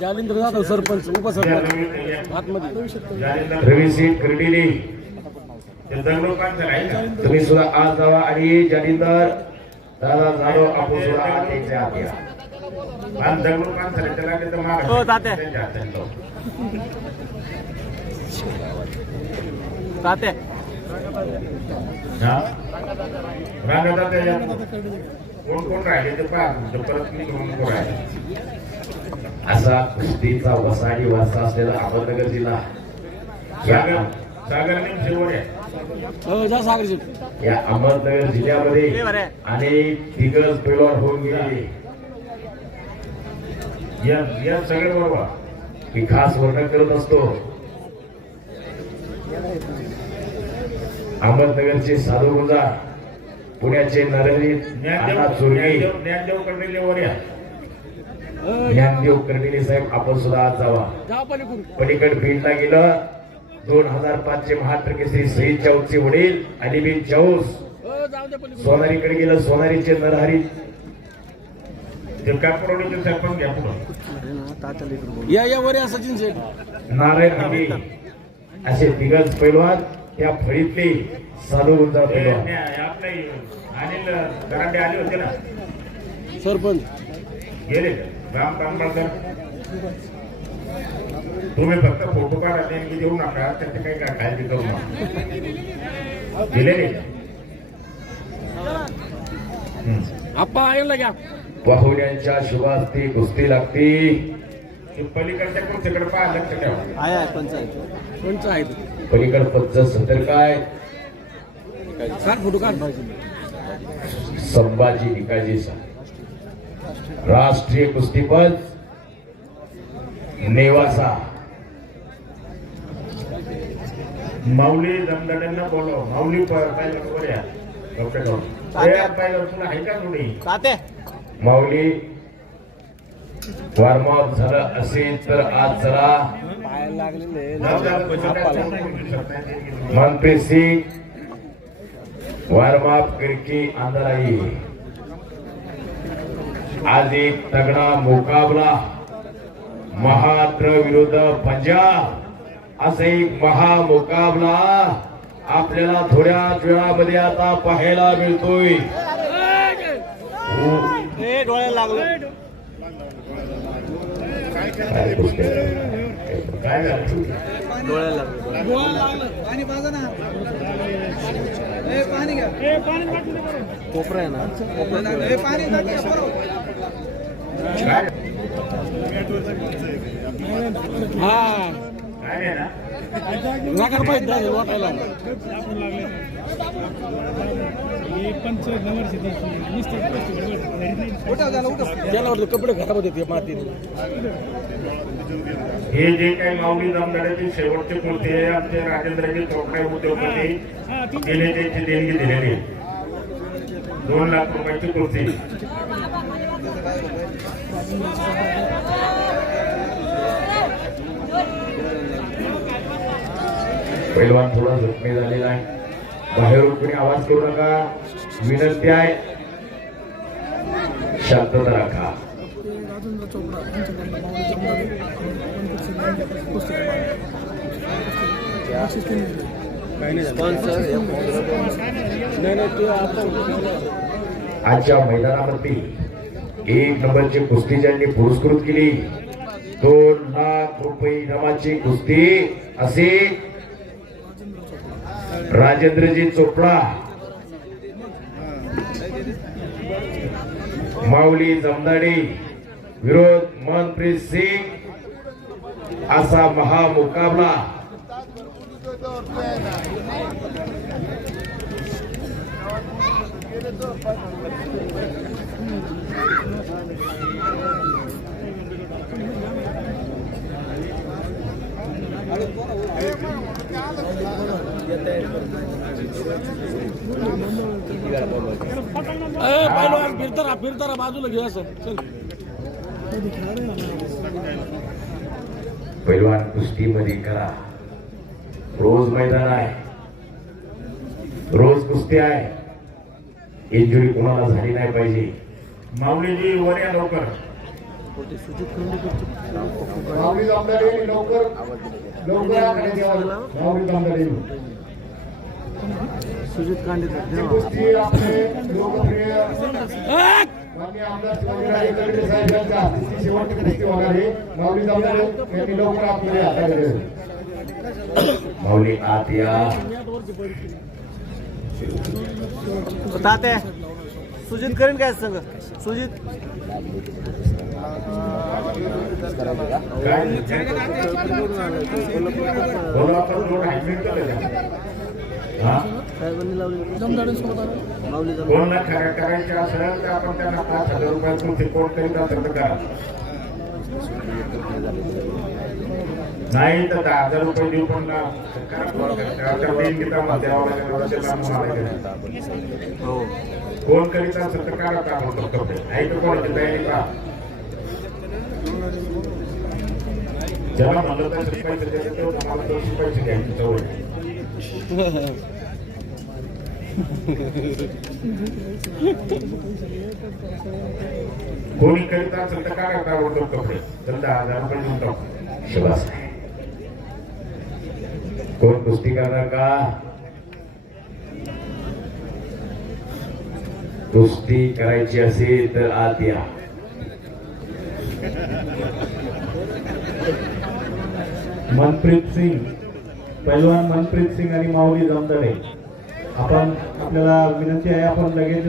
जालिंद्र जाधव सरपंच उपसरपंच. आतमध्ये. रवी सिंग कर्डिले तुम्ही सुद्धा आज जावा आणि जालिंदर दादा जाधव आपण सुद्धा आज त्यांच्या आत या. हो कोण कोण राहिले ते पहा. परत मी कोण कोण राहिले असा कुस्तीचा वसाडी वारसा असलेला अहमदनगर जिल्हा. या हो जा सागर या अहमदनगर जिल्ह्यामध्ये. अनेक दिग्गज पैलवान होऊन गेले या सगळे बरोबर. मी खास वर्णन करत असतो. अहमदनगरचे साधू गुंजार पुण्याचे नरहरी चोरगे. ज्ञानदेव ज्ञानदेव कडलेवर या. ज्ञानदेव कर्डिले साहेब आपण सुद्धा आज जावा. पलीकड बीडला गेलं. दोन हजार पाच चे महाराष्ट्र केसरी शहीद चौकचे वडील अलिबिन चौस हो सोनारीकडे गेलं सोनारीचे नरहरी. नारायण हमी असे दिग्गज पैलवान फळीतले साधू पैलवान. अनिल आले होते ना? सरपंच. गेले? राम तांबळकर तुम्ही फक्त फोटो काढा देऊ नका त्याचे काही काय काळजी करू नका. पाहुण्यांच्या शुभास्ती कुस्ती लागती. पलीकडच्या कुर्चीकडे पहा लक्ष ठेवा. कोणचं आहे? पलीकड पच्च सतर काय काढ फोटो काढ संभाजी निकाजी राष्ट्रीय कुस्तीपद नेवासा. माऊली दमदड्यांना बोलव. माऊली तात्या माऊली वॉर्मअप झालं असेल तर आज जरा. मनप्रीत सिंग वॉर्मअप करके अंदर आई आज एक तगडा मुकाबला महाराष्ट्र विरुद्ध पंजाब. असा एक महा मुकाबला आपल्याला थोड्याच वेळामध्ये आता पाहायला मिळतोय. ए डोळ्याला लागलं. काय कोपरा आहे ना. ए पाहिजे वाटायला त्याला कपडे खराब होते ते मातीने हे जे काही माऊली जमदाराचे शेवटचे मूर्ती आहे आमचे राजेंद्रजी चोपडे उद्योगपती गेले त्यांची देणगी दिलेली दोन लाख रुपयाची कुर्ती पैलवान थोडा जखमी झालेला आहे. बाहेरून कोणी आवाज करू नका. विनंती आहे. शांतता राखा. नाही नाही आजच्या मैदानावरती एक नंबरची कुस्ती ज्यांनी पुरस्कृत केली दोन लाख रुपये इनामाची कुस्ती असे राजेंद्रजी चोपडा माऊली जमदाडे विरोध मनप्रीत सिंग असा महामुकाबला. ए फिरताना फिरताना बाजूला घे असं. चल. पैलवान कुस्तीमध्ये करा रोज मैदान आहे रोज कुस्ती आहे इंजुरी कोणाला झाली नाही पाहिजे. माऊलीजी वर या लवकर. माऊली जमदाडे लवकर. लवकर आखाड्यात यावं माऊली जमदाडे ही कुस्ती आपले लोकप्रिय माननीय आमदार शिवाजीराजे कर्डिले साहेब यांच्या हस्ते शेवटची कुस्ती होणार आहे. माऊली जमदाडे यांनी लवकर आपल्याला हाताळले माऊली आत या. तात्या. सुजित करेन काय संघ सुजित? काय कोणाला करायचे असेल तर आपण त्यांना पाच हजार रुपयातून करीत असेल करा नाही तर दहा हजार रुपये देऊ पण ना करा हो. फोन करीत असेल तर करा आता आपण कपडे नाही कोणाची तयारी का ज्याला म्हणलं तर पैसे तेव्हा मला दोनशे पैसे घ्यायची सवय कोणी करीत असेल तर काय करता. आवडतो कपडे तर दहा हजार रुपये देऊन टाकू शिवास कोण कुस्ती करणार का? कुस्ती करायची असेल तर आत या. मनप्रीत सिंग. पैलवान मनप्रीत सिंग आणि माऊली जमदाडे आपण आपल्याला विनंती आहे आपण लगेच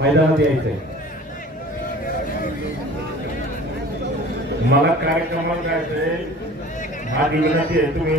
मैदानात यायचंय मला कार्यक्रमाला जायचंय माझी विनंती आहे तुम्ही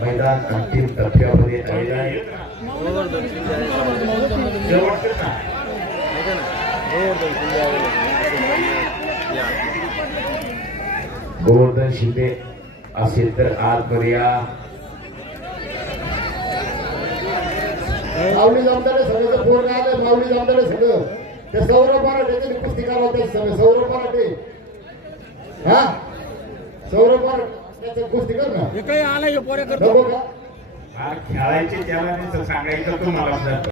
मैदान अंतिम टप्प्यामध्ये आलेलं आहे. गोवर्धन शिंदे असेल तर आतमध्ये या माऊली जमदाडे सगळं पूर्ण आलं माऊली जमदाडे सगळं ते सौरभ मराठे पुस्तिका कुस्ती सगळं सौरभ मराठे हा? सौरभ मराठे कुस्ती कर ना. हे काही आलं हे पोऱ्या करतो. हा, खेळायचे तर सांगायचं तुम्हाला